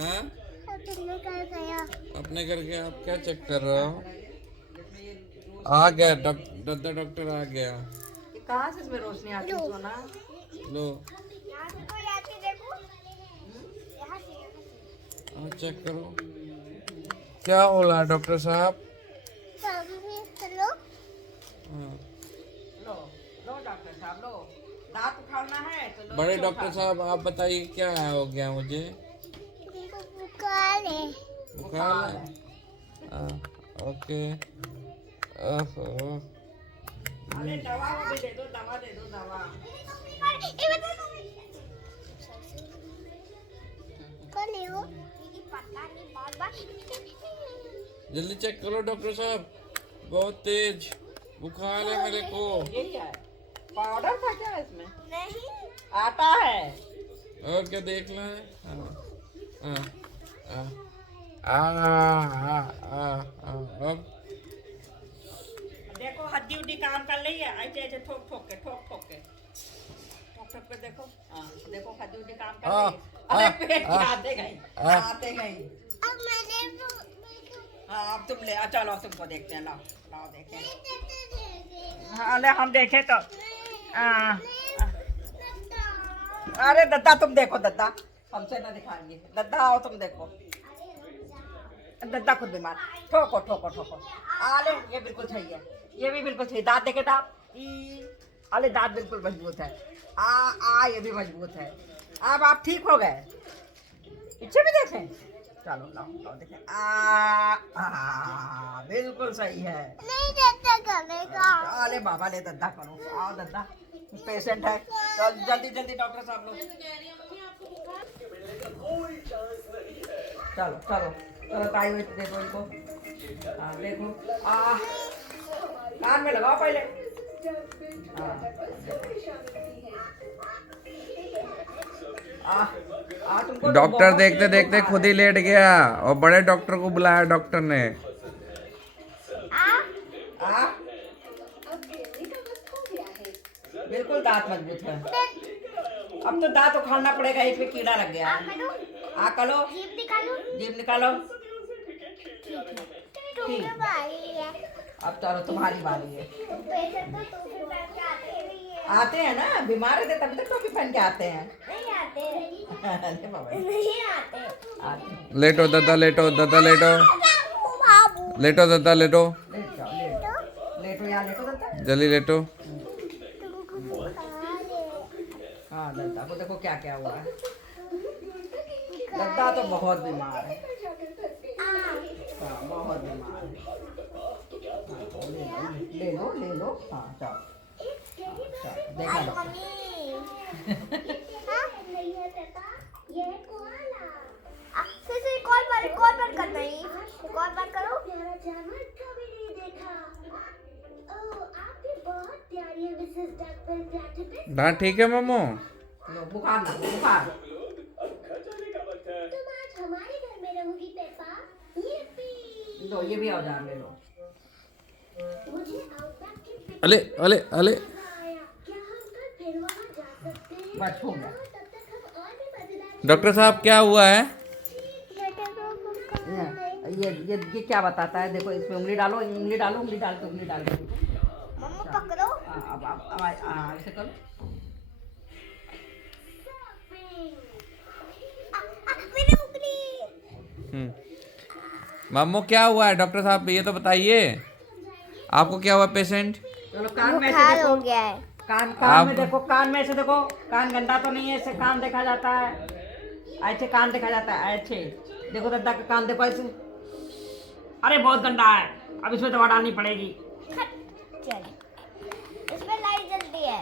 हाँ अपने घर के आप क्या चेक कर रहे हो? आ गया दादा डॉक्टर आ गया। ये कहाँ से इसमें रोशनी आती है सोना? लो हाँ चेक करो क्या हो रहा है डॉक्टर साहब? हाँ लो लो डॉक्टर साहब लो, दांत उठाना है तो लो। बड़े डॉक्टर साहब आप बताइए क्या हो गया मुझे? बुखार है? हाँ, ओके। ओहो अरे दवा वो भी दे दो, दवा दे दो, दवा। जल्दी चेक करो डॉक्टर साहब, बहुत तेज बुखार है मेरे को। यही है, पाउडर था क्या इसमें? नहीं, आटा है। और क्या देख लें? हाँ हाँ अब देखो हड्डी उड्डी काम कर रही है, ऐसे ऐसे ठोक ठोक के ठोक ठोक के देखो। हाँ देखो हड्डी उड्डी काम कर रही है। अरे पेट के आते गई। हाँ अब तुम ले चलो, तुमको देखते हैं, लाओ लाओ देखते हैं। हाँ ले हम देखे तो अरे दद्दा तुम देखो, दद्दा हमसे ना दिखाएंगे, दद्दा आओ तुम देखो। दद्दा खुद बीमार, ठोको ठोको ठोको। अरे ये बिल्कुल सही है, ये भी बिल्कुल सही। दांत देखे दांत, अरे दांत बिल्कुल मजबूत है। ये भी मजबूत है। अब आप ठीक हो गए। पीछे भी देखें, चलो लाओ लाओ देखें। बिल्कुल सही है। अरे बाबा ले दद्दा करो, आओ दद्दा, पेशेंट है तो जल्दी जल्दी डॉक्टर साहब लोग। चलो चलो चलो ताई हुई देखो इनको। देखो कान में लगाओ पहले। तुमको डॉक्टर देखते देखते खुद ही लेट गया और बड़े डॉक्टर को बुलाया डॉक्टर ने। बिल्कुल दांत मजबूत है। अब तो दांत उखाड़ना पड़ेगा, इसमें कीड़ा लग गया है। करो, जीभ निकालो। ठीक, अब चलो तुम्हारी बारी है। आते हैं ना, बीमार रहते तभी तो टोपी पहन के आते हैं। अरे बाबा आते। लेटो दादा, लेटो दादा, लेटो लेटो दादा, लेटो लेट जाओ, लेटो यहाँ, लेटो दद्दा। जल्दी लेटो। हाँ दद्दा को देखो क्या क्या हुआ है। दद्दा तो बहुत बीमार है। हाँ बहुत बीमार है। ले लो ले लो। हाँ चलो देखा लो। कॉल करना ही, कॉल बात करो। दांत ठीक है मम्मो? लो बुखार ना, बुखार। लो ये भी औजार ले लो। अले अले अले बस हो गया। डॉक्टर साहब क्या हुआ है? ये क्या बताता है? देखो इसमें उंगली डालो, उंगली डालो, उंगली डाल के उंगली डाल दो। मम्मा पकड़ो। अब ऐसे करो। मेरी उंगली। मम्मो क्या हुआ है डॉक्टर साहब, ये तो बताइए आपको क्या हुआ पेशेंट? चलो कान में से बुखार देखो। हो गया है। कान में देखो, कान में से देखो। कान गंदा तो नहीं है? ऐसे कान देखा जाता है, ऐसे कान देखा जाता है, ऐसे देखो दद्दा का कान देखो ऐसे। अरे बहुत गंदा है, अब इसमें दवा डालनी पड़ेगी। चल इसमें लाइट जलती है।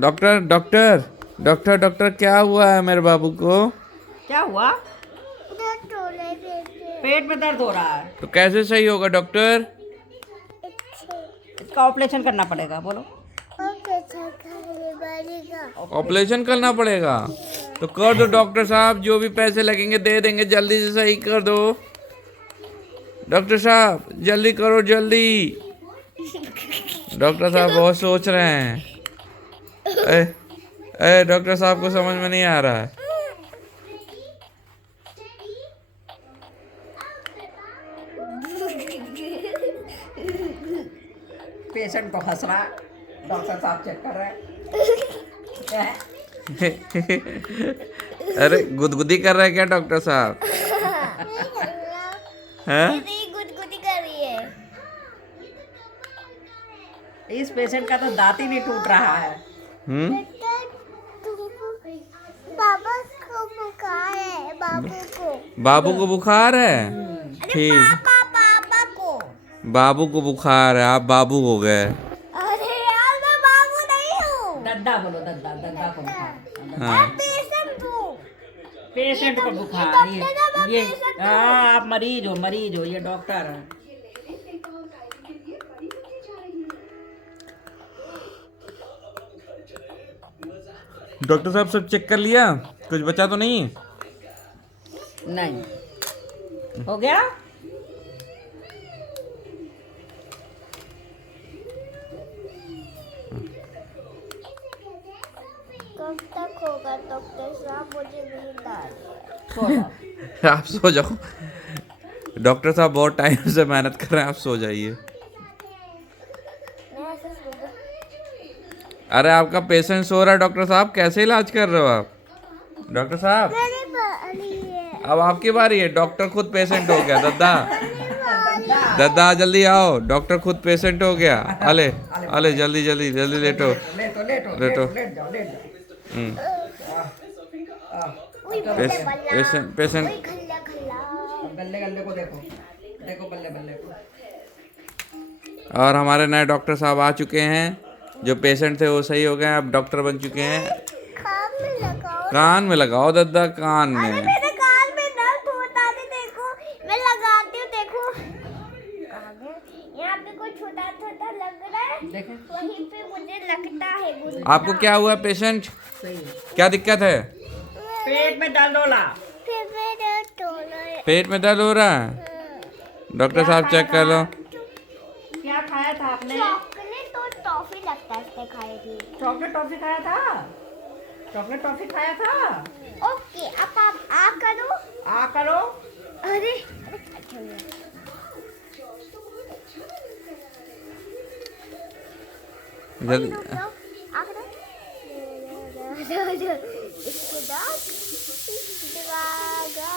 डॉक्टर डॉक्टर डॉक्टर डॉक्टर क्या हुआ है मेरे बाबू को? क्या हुआ? पेट में दर्द हो रहा है। तो कैसे सही होगा डॉक्टर? इसका ऑपरेशन करना पड़ेगा। बोलो ऑपरेशन करना पड़ेगा? तो कर दो डॉक्टर साहब, जो भी पैसे लगेंगे दे देंगे, जल्दी से सही कर दो डॉक्टर साहब, जल्दी करो जल्दी। डॉक्टर साहब बहुत सोच रहे हैं। डॉक्टर साहब को समझ में नहीं आ रहा है। पेशेंट तो हंस रहा है, डॉक्टर साहब चेक कर रहे हैं। हैं? अरे गुदगुदी कर रहे हैं क्या डॉक्टर साहब? हैं? दीदी गुदगुदी कर रही है। इस पेशेंट का तो दांत ही नहीं टूट रहा है। बाबा को बुखार है, बाबू को। बाबू को बुखार है? अरे ठीक, पापा को। बाबू को बुखार है, आप बाबू हो गए। अरे यार मैं बाबू नहीं हूँ। दद्दा बोलो, दद्दा, दद्दा को बुखार। हाँ, पेशेंट हूँ। पेशेंट को बुखार, ये हाँ, आप मरीज हो, ये डॉक्टर है। डॉक्टर साहब सब चेक कर लिया, कुछ बचा तो नहीं? नहीं हो गया। कब तक होगा डॉक्टर साहब, मुझे नींद आ रही है। सो जाओ। आप सो जाओ, डॉक्टर साहब बहुत टाइम से मेहनत कर रहे हैं, आप सो जाइए। मैं ऐसे सो गई। अरे आपका पेशेंट सो रहा है डॉक्टर साहब, कैसे इलाज कर रहे हो आप? डॉक्टर साहब मेरी बारी है। अब आपकी बारी है, डॉक्टर खुद पेशेंट हो गया। दद्दा, दद्दा जल्दी आओ, डॉक्टर खुद पेशेंट हो गया। अले अले जल्दी जल्दी जल्दी लेटो। लेट जाओ। उई बल्ले बल्ला। पेशेंट उई खल्ला खल्ला। बल्ले गल्ले को देखो, देखो बल्ले बल्ले को। और हमारे नए डॉक्टर साहब आ चुके हैं, जो पेशेंट थे वो सही हो गए, अब डॉक्टर बन चुके हैं। कान में लगाओ। कान में लगाओ दद्दा, कान में। मेरे कान में दर्द होता है, देखो मैं लगाती हूँ, देखो यहाँ पे कुछ छोटा छोटा लग रहा है, देखे वहीं पे मुझे लगता है कुछ। आपको क्या हुआ पेशेंट, सही है। क्या दिक्कत है? पेट में दर्द होला। फिर मेरे टोना है। पेट में दर्द हो रहा है? डॉक्टर साहब चेक कर लो। क्या खाया था आपने? चॉकलेट और टॉफी लगता है इसने खाई थी। चॉकलेट टॉफी खाया था? चॉकलेट टॉफी खाया था? ओके अब आप आ करो। आ करो। अरे अच्छा हुआ। जल्दी रुक जाओ, आ करो। इसको डाल।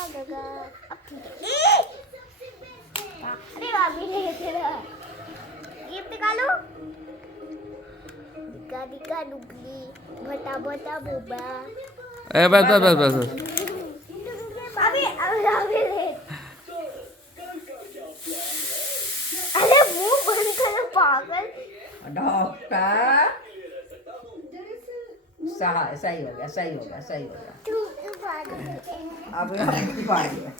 दगा। अब ठीक है। अरे भाभी ने तेरा ये निकालो। दिका डुगली भटा भटा बुबा। ए बस। अभी ले। अरे मुंह बंद करो पागल। डॉक्टर सही हो गया। तू बात। अब आपकी बारी है।